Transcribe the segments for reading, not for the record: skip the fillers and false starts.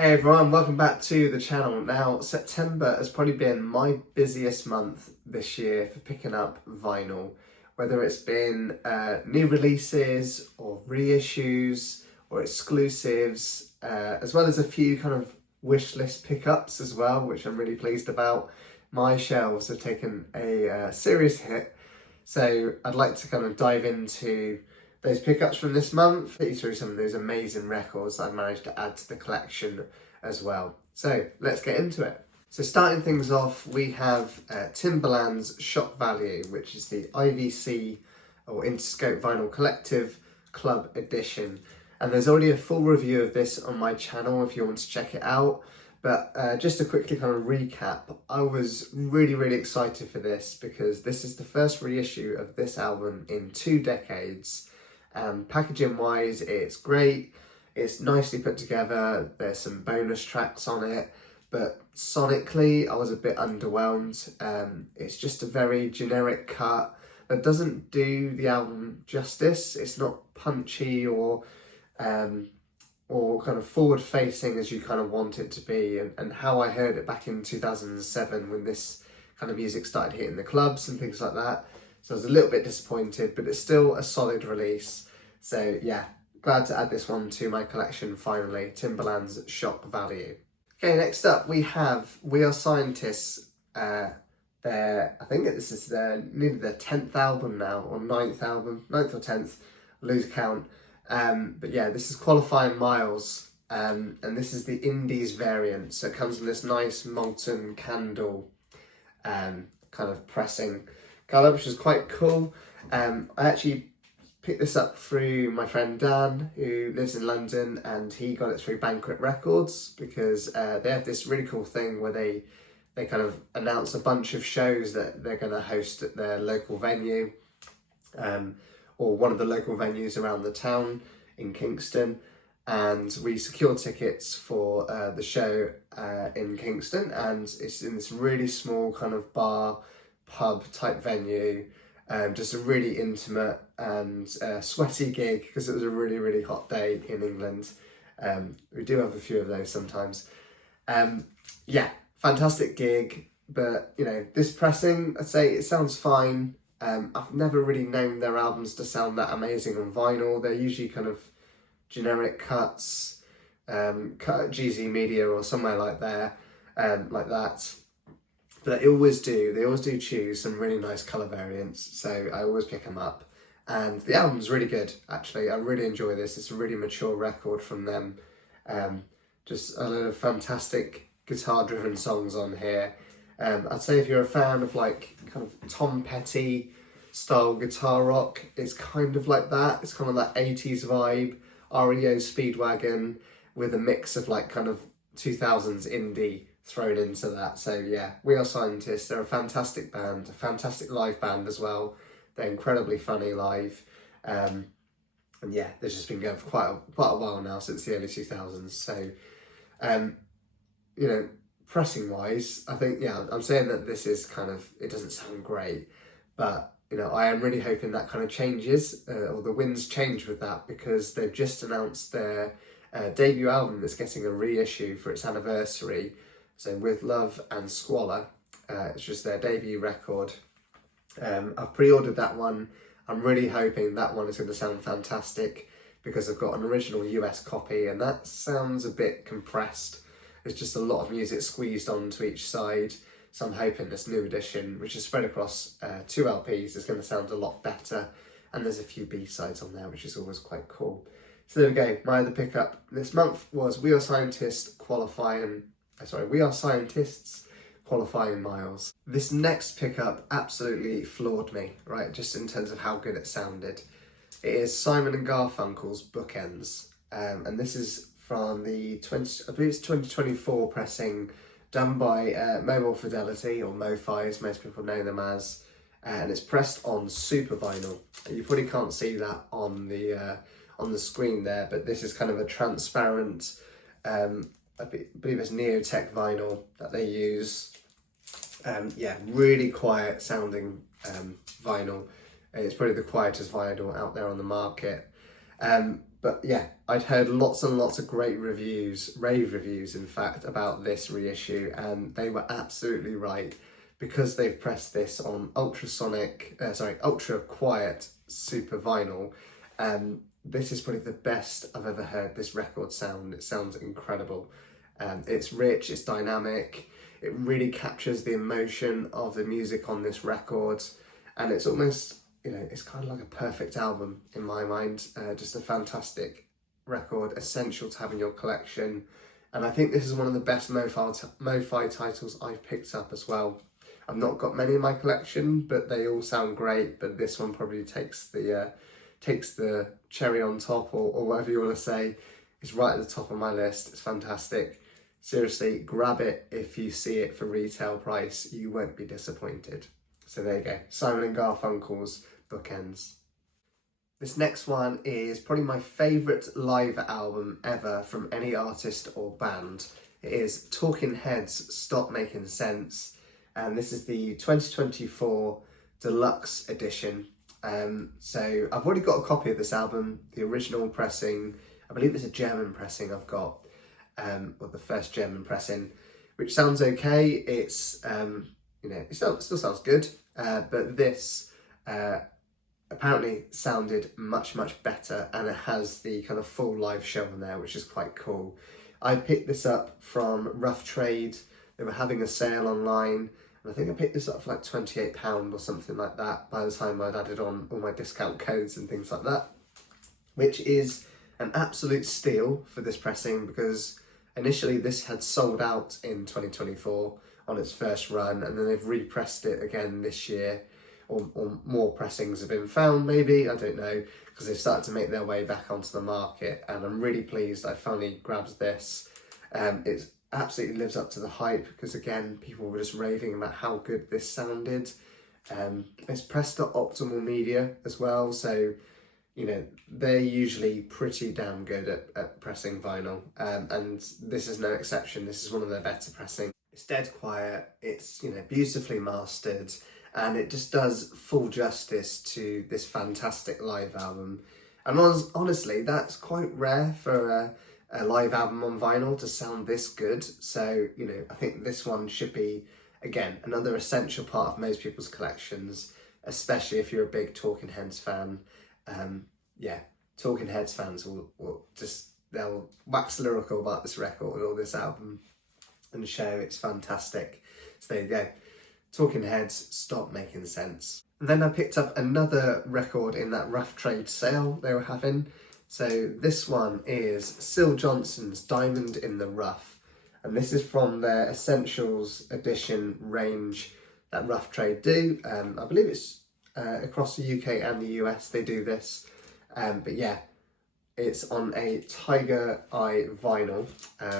Hey everyone, welcome back to the channel. Now, September has probably been my busiest month this year for picking up vinyl. Whether it's been new releases or reissues or exclusives, as well as a few kind of wish list pickups as well, which I'm really pleased about. My shelves have taken a serious hit, so I'd like to kind of dive into those pickups from this month, take you through some of those amazing records that I managed to add to the collection as well. So let's get into it. So starting things off, we have Timbaland's Shock Value, which is the IVC or Interscope Vinyl Collective Club Edition. And there's already a full review of this on my channel if you want to check it out. But just to quickly kind of recap, I was really excited for this because this is the first reissue of this album in 2 decades. Packaging wise, it's great, it's nicely put together, there's some bonus tracks on it, but sonically I was a bit underwhelmed. It's just a very generic cut that doesn't do the album justice. It's not punchy or kind of forward facing as you kind of want it to be, and how I heard it back in 2007 when this kind of music started hitting the clubs and things like that. So I was a little bit disappointed, but it's still a solid release. So yeah, glad to add this one to my collection finally, Timbaland's Shock Value. Okay, next up we have We Are Scientists. I think this is nearly their 10th album now, or 9th album, 9th or 10th, lose count. But yeah, this is Qualifying Miles, and this is the Indies variant. So it comes in this nice molten candle kind of pressing colour, which is quite cool. I actually picked this up through my friend Dan, who lives in London, and he got it through Banquet Records because they have this really cool thing where they kind of announce a bunch of shows that they're going to host at their local venue, or one of the local venues around the town in Kingston. And we secured tickets for the show in Kingston, and it's in this really small kind of bar, pub type venue, just a really intimate and sweaty gig because it was a really hot day in England. We do have a few of those sometimes. Yeah, fantastic gig, but you know, this pressing, I'd say it sounds fine. I've never really known their albums to sound that amazing on vinyl. They're usually kind of generic cuts, cut at GZ Media or somewhere like that. But they always do choose some really nice colour variants, so I always pick them up. And the album's really good, actually. I really enjoy this. It's a really mature record from them. Just a lot of fantastic guitar-driven songs on here. I'd say if you're a fan of like kind of Tom Petty style guitar rock, it's kind of like that. It's kind of that 80s vibe, REO Speedwagon with a mix of like kind of 2000s indie thrown into that. So yeah, We Are Scientists, they're a fantastic band, a fantastic live band as well. They're incredibly funny live. And yeah, they've just been going for quite a while now, since the early 2000s. So, you know, pressing wise, I think, yeah, I'm saying that this is kind of, it doesn't sound great, but you know, I am really hoping that kind of changes, or the winds change with that, because they've just announced their debut album that's getting a reissue for its anniversary. So With Love and Squalor, it's just their debut record. I've pre-ordered that one. I'm really hoping that one is going to sound fantastic because I've got an original US copy and that sounds a bit compressed. There's just a lot of music squeezed onto each side. So I'm hoping this new edition, which is spread across 2 LPs, is going to sound a lot better. And there's a few B-sides on there, which is always quite cool. So there we go. My other pickup this month was We Are Scientists Qualifying Miles. This next pickup absolutely floored me, right? Just in terms of how good it sounded. It is Simon and Garfunkel's Bookends. And this is from the 2024 pressing done by Mobile Fidelity, or MoFi as most people know them as. And it's pressed on super vinyl. You probably can't see that on the screen there, but this is kind of a transparent, I believe it's Neotech vinyl that they use. Yeah, really quiet sounding vinyl. It's probably the quietest vinyl out there on the market. But yeah, I'd heard lots and lots of great reviews, rave reviews in fact, about this reissue, and they were absolutely right, because they've pressed this on ultra quiet super vinyl. This is probably the best I've ever heard this record sound. It sounds incredible. It's rich, it's dynamic, it really captures the emotion of the music on this record, and it's almost, it's kind of like a perfect album in my mind. Just a fantastic record, essential to have in your collection. And I think this is one of the best MoFi titles I've picked up as well. I've not got many in my collection, but they all sound great. But this one probably takes the cherry on top, or whatever you want to say. It's right at the top of my list. It's fantastic. Seriously, grab it if you see it for retail price. You won't be disappointed. So there you go, Simon and Garfunkel's Bookends. This next one is probably my favourite live album ever from any artist or band. It is Talking Heads' Stop Making Sense, and this is the 2024 deluxe edition. So I've already got a copy of this album, the original pressing. I believe it's a German pressing I've got, or the first German pressing, which sounds okay. It's it still sounds good, but this apparently sounded much better, and it has the kind of full live show on there, which is quite cool. I picked this up from Rough Trade. They were having a sale online, and I think I picked this up for like £28 or something like that by the time I'd added on all my discount codes and things like that, which is an absolute steal for this pressing, because initially this had sold out in 2024 on its first run, and then they've repressed it again this year, or more pressings have been found maybe, I don't know, because they've started to make their way back onto the market, and I'm really pleased I finally grabbed this. It absolutely lives up to the hype, because again, people were just raving about how good this sounded. It's pressed at Optimal Media as well, so they're usually pretty damn good at pressing vinyl, and this is no exception. This is one of their better pressing. It's dead quiet, it's beautifully mastered, and it just does full justice to this fantastic live album. And honestly, that's quite rare for a live album on vinyl to sound this good. So I think this one should be, again, another essential part of most people's collections, especially if you're a big Talking Heads fan. Talking Heads fans they'll wax lyrical about this record or this album and show it's fantastic. So there you go, Talking Heads, Stop Making Sense. And then I picked up another record in that Rough Trade sale they were having. So this one is Syl Johnson's Diamond in the Rough, and this is from their Essentials edition range that Rough Trade do. I believe it's across the UK and the US they do this, but yeah, it's on a Tiger Eye vinyl,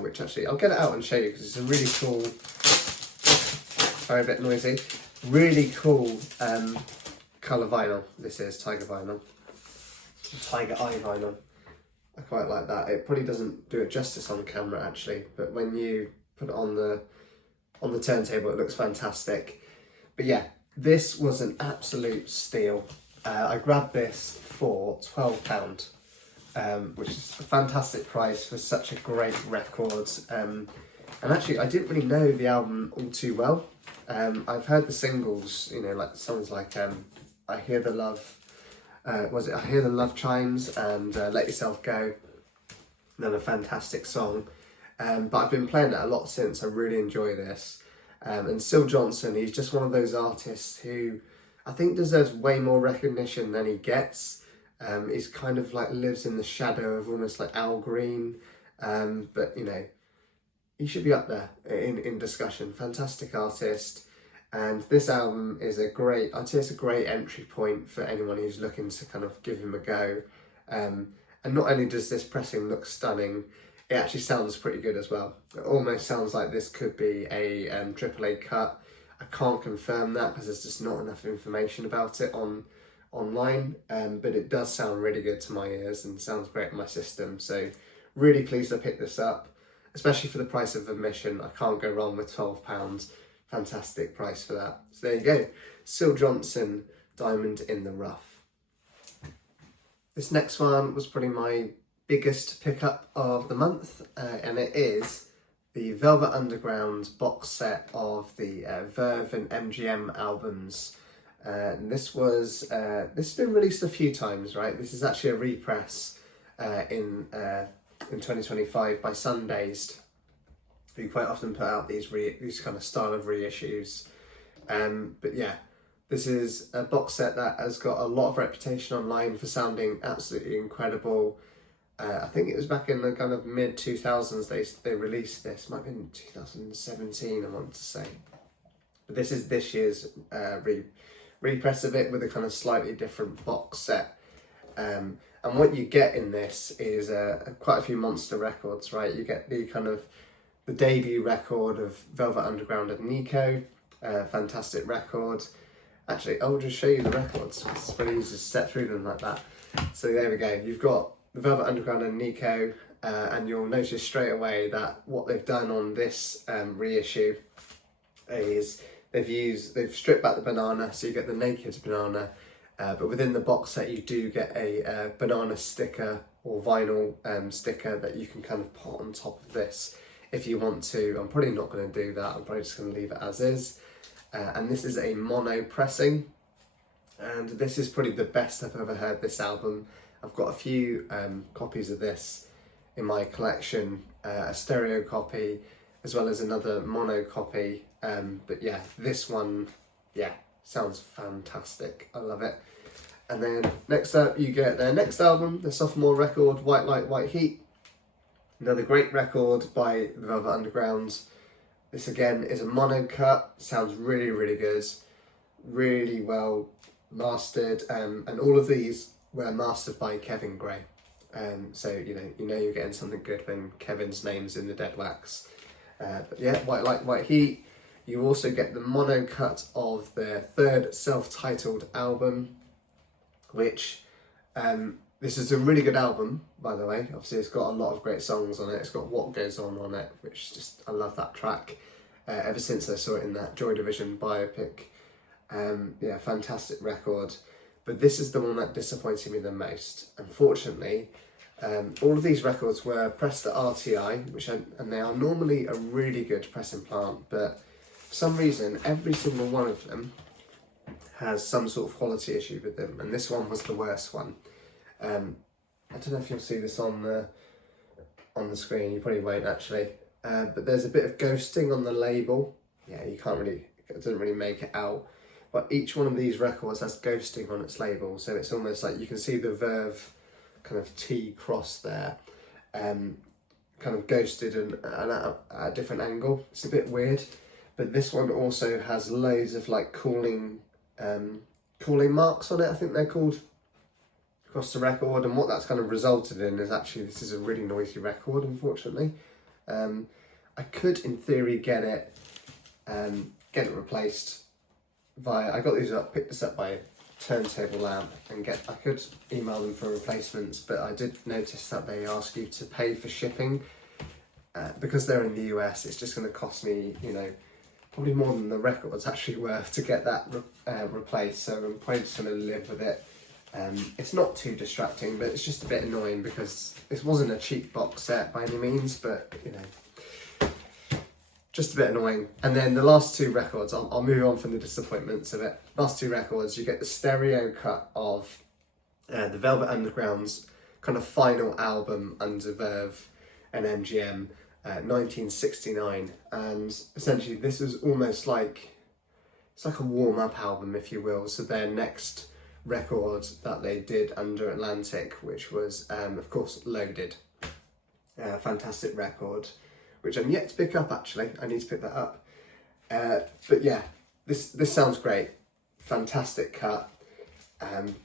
which actually I'll get it out and show you, because it's a really cool, sorry, a bit noisy, really cool colour vinyl. This is Tiger vinyl, Tiger Eye vinyl. I quite like that. It probably doesn't do it justice on camera actually, but when you put it on the turntable it looks fantastic. But yeah, this was an absolute steal. I grabbed this for £12, which is a fantastic price for such a great record. And actually, I didn't really know the album all too well. I've heard the singles, like songs like I Hear the Love, I Hear the Love Chimes and Let Yourself Go. Another fantastic song. But I've been playing it a lot since. I really enjoy this. And Syl Johnson, he's just one of those artists who I think deserves way more recognition than he gets. He's kind of like lives in the shadow of almost like Al Green, but he should be up there in discussion. Fantastic artist, and this album is I'd say it's a great entry point for anyone who's looking to kind of give him a go. And not only does this pressing look stunning, it actually sounds pretty good as well. It almost sounds like this could be a AAA cut. I can't confirm that because there's just not enough information about it online, but it does sound really good to my ears and sounds great in my system. So really pleased I picked this up, especially for the price of admission. I can't go wrong with £12. Fantastic price for that. So there you go, Syl Johnson, Diamond in the Rough. This next one was probably my biggest pickup of the month, and it is the Velvet Underground box set of the Verve and MGM albums. And this has been released a few times, right? This is actually a repress in 2025 by Sundazed, who quite often put out these kind of style of reissues. But yeah, this is a box set that has got a lot of reputation online for sounding absolutely incredible. I think it was back in the kind of mid 2000s they released this. Might have been 2017, I want to say. But this is this year's repress of it with a kind of slightly different box set. And what you get in this is quite a few monster records, right? You get the debut record of Velvet Underground and Nico, fantastic record. Actually, I'll just show you the records. It's pretty easy to step through them like that. So there we go. You've got the Velvet Underground and Nico, and you'll notice straight away that what they've done on this reissue is they've stripped back the banana, so you get the naked banana, but within the box set you do get a banana sticker or vinyl sticker that you can kind of put on top of this if you want to. I'm probably not going to do that. I'm probably just going to leave it as is. And this is a mono pressing, and this is probably the best I've ever heard this album. I've got a few copies of this in my collection, a stereo copy as well as another mono copy. But yeah, this one, yeah, sounds fantastic. I love it. And then next up you get their next album, the sophomore record, White Light, White Heat. Another great record by the Velvet Underground. This again is a mono cut, sounds really, really good, really well mastered, and all of these were mastered by Kevin Gray. So you know you're getting something good when Kevin's name's in the dead wax. But yeah, White Light, White Heat. You also get the mono cut of their third self-titled album, which this is a really good album, by the way. Obviously, it's got a lot of great songs on it. It's got What Goes On it, which I love that track. Ever since I saw it in that Joy Division biopic. Yeah, fantastic record. But this is the one that disappointed me the most. Unfortunately, all of these records were pressed at RTI, and they are normally a really good pressing plant, but for some reason, every single one of them has some sort of quality issue with them, and this one was the worst one. I don't know if you'll see this on the screen. You probably won't actually. But there's a bit of ghosting on the label. Yeah, it doesn't really make it out. But each one of these records has ghosting on its label, so it's almost like you can see the Verve kind of T cross there, kind of ghosted and at a different angle. It's a bit weird. But this one also has loads of like cooling marks on it, I think they're called, across the record, and what that's kind of resulted in is actually this is a really noisy record, unfortunately. I could in theory get it replaced via, I got these up, picked this up by a turntable lamp, and I could email them for replacements, but I did notice that they ask you to pay for shipping. Because they're in the US, it's just going to cost me, probably more than the record's actually worth to get that replaced, so I'm probably just going to live with it. It's not too distracting, but it's just a bit annoying because this wasn't a cheap box set by any means, but just a bit annoying. And then the last two records, I'll move on from the disappointments of it. Last two records, you get the stereo cut of the Velvet Underground's kind of final album under Verve and MGM, 1969, and essentially this is almost like, it's like a warm-up album, if you will. So their next record that they did under Atlantic, which was of course Loaded, fantastic record, which I'm yet to pick up actually. I need to pick that up, but yeah, this sounds great, fantastic cut,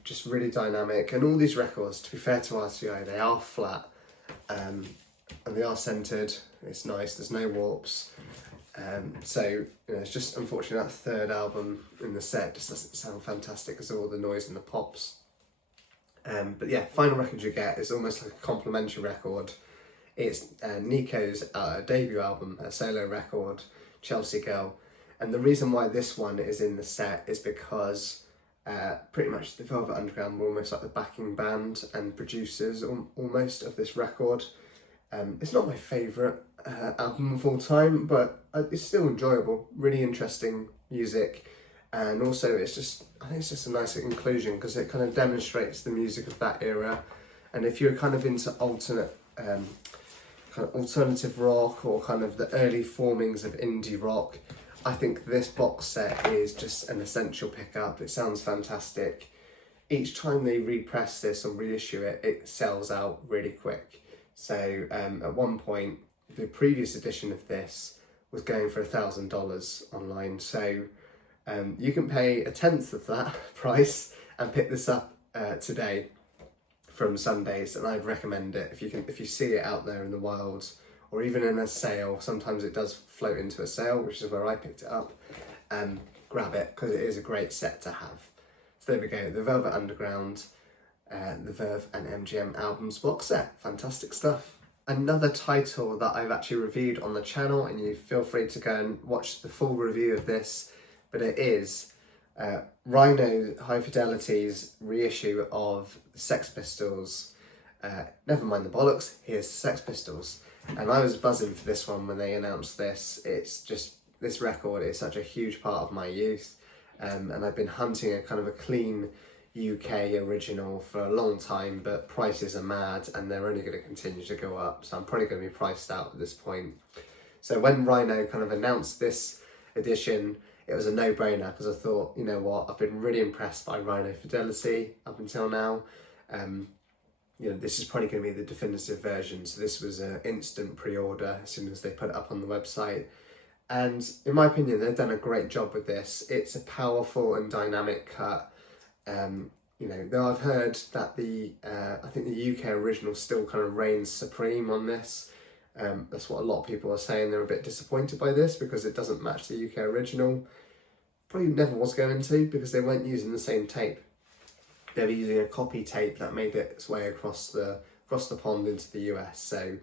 just really dynamic. And all these records, to be fair to RTI, they are flat, and they are centered. It's nice, there's no warps. So it's just unfortunate that third album in the set just doesn't sound fantastic because of all the noise and the pops. But yeah, final record you get is almost like a complimentary record. It's Nico's debut album, a solo record, Chelsea Girl. And the reason why this one is in the set is because Pretty much the Velvet Underground were almost like the backing band and producers almost of this record. It's not my favourite album of all time, but it's still enjoyable, really interesting music. And also I think it's just a nice inclusion because it kind of demonstrates the music of that era. And if you're kind of into kind of alternative rock or kind of the early formings of indie rock, I think this box set is just an essential pickup. It sounds fantastic. Each time they repress this or reissue it, it sells out really quick. So at one point, the previous edition of this was going for $1,000 online. So you can pay a tenth of that price and pick this up today from Sundays, and I'd recommend it if you see it out there in the wild or even in a sale. Sometimes it does float into a sale, which is where I picked it up. Grab it because it is a great set to have. So there we go, the Velvet Underground, the Verve and MGM albums box set. Fantastic stuff. Another title that I've actually reviewed on the channel, and you feel free to go and watch the full review of this, but it is Rhino High Fidelity's reissue of the Sex Pistols. Never mind the bollocks, here's the Sex Pistols. And I was buzzing for this one when they announced this. It's just, this record is such a huge part of my youth. And I've been hunting a kind of a clean UK original for a long time, but prices are mad and they're only going to continue to go up. So I'm probably going to be priced out at this point. So when Rhino kind of announced this edition, it was a no-brainer because I thought, you know what, I've been really impressed by Rhino Fidelity up until now. You know, this is probably going to be the definitive version. So this was an instant pre-order as soon as they put it up on the website. And in my opinion, they've done a great job with this. It's a powerful and dynamic cut. You know, though I've heard that I think the UK original still kind of reigns supreme on this. That's what a lot of people are saying. They're a bit disappointed by this because it doesn't match the UK original. Probably never was going to, because they weren't using the same tape. They were using a copy tape that made its way across the pond into the US. So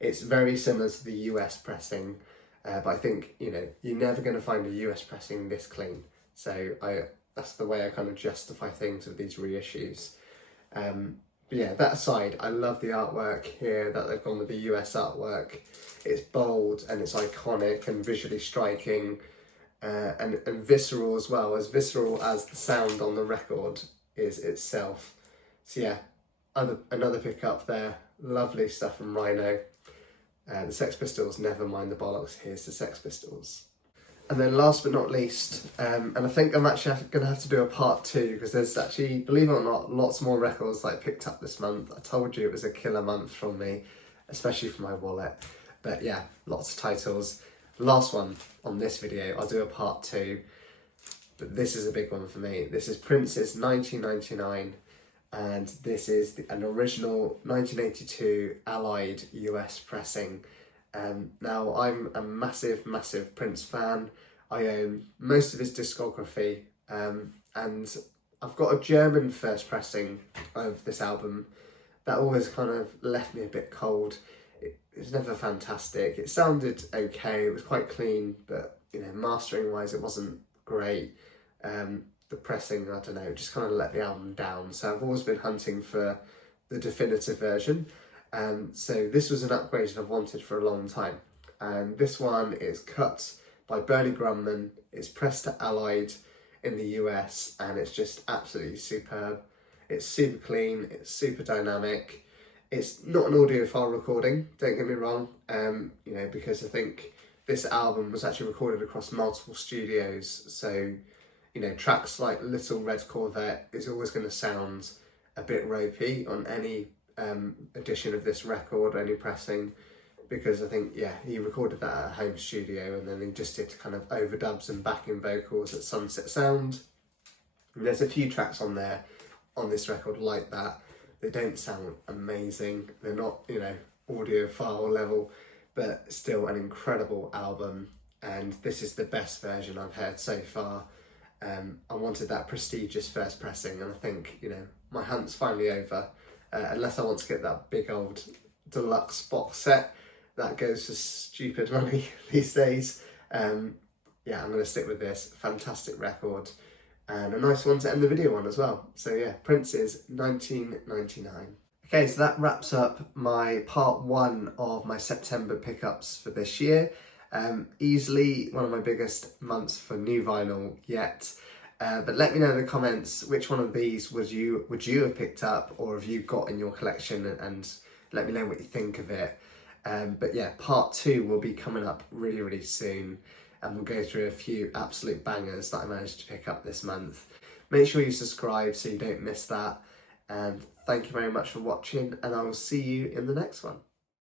it's very similar to the US pressing, but I think, you know, you're never going to find a US pressing this clean. So that's the way I kind of justify things with these reissues. But yeah, that aside, I love the artwork here that they've gone with the US artwork. It's bold and it's iconic and visually striking, and visceral as well, as visceral as the sound on the record is itself. So yeah, another pickup there. Lovely stuff from Rhino. The Sex Pistols, never mind the bollocks, here's the Sex Pistols. And then last but not least, and I think I'm actually going to have to do a part 2 because there's actually, believe it or not, lots more records that I picked up this month. I told you it was a killer month from me, especially for my wallet. But yeah, lots of titles. Last one on this video, I'll do a part 2. But this is a big one for me. This is Prince's 1999, and this is an original 1982 Allied US pressing. Now, I'm a massive Prince fan. I own most of his discography, and I've got a German first pressing of this album that always kind of left me a bit cold. It's never fantastic. It sounded okay, it was quite clean, but you know, mastering wise it wasn't great. The pressing, I don't know, just kind of let the album down. So I've always been hunting for the definitive version. So this was an upgrade I've wanted for a long time. And this one is cut by Bernie Grundman. It's pressed to Allied in the US, and it's just absolutely superb. It's super clean, it's super dynamic. It's not an audiophile recording, don't get me wrong, you know, because I think this album was actually recorded across multiple studios. So, you know, tracks like Little Red Corvette is always going to sound a bit ropey on any edition of this record, any pressing, because I think, yeah, he recorded that at a home studio and then he just did kind of overdubs and backing vocals at Sunset Sound. And there's a few tracks on there, on this record like that. They don't sound amazing. They're not, you know, audiophile level, but still an incredible album. And this is the best version I've heard so far. I wanted that prestigious first pressing, and I think, you know, my hunt's finally over. Unless I want to get that big old deluxe box set that goes for stupid money these days. Yeah, I'm going to stick with this. Fantastic record. and a nice one to end the video on as well. So yeah, Prince's 1999. Okay, so that wraps up my part 1 of my September pickups for this year. Easily one of my biggest months for new vinyl yet. But let me know in the comments which one of these would you have picked up, or have you got in your collection, and let me know what you think of it. But yeah, part 2 will be coming up really, really soon, and we'll go through a few absolute bangers that I managed to pick up this month. Make sure you subscribe so you don't miss that, and thank you very much for watching, and I will see you in the next one.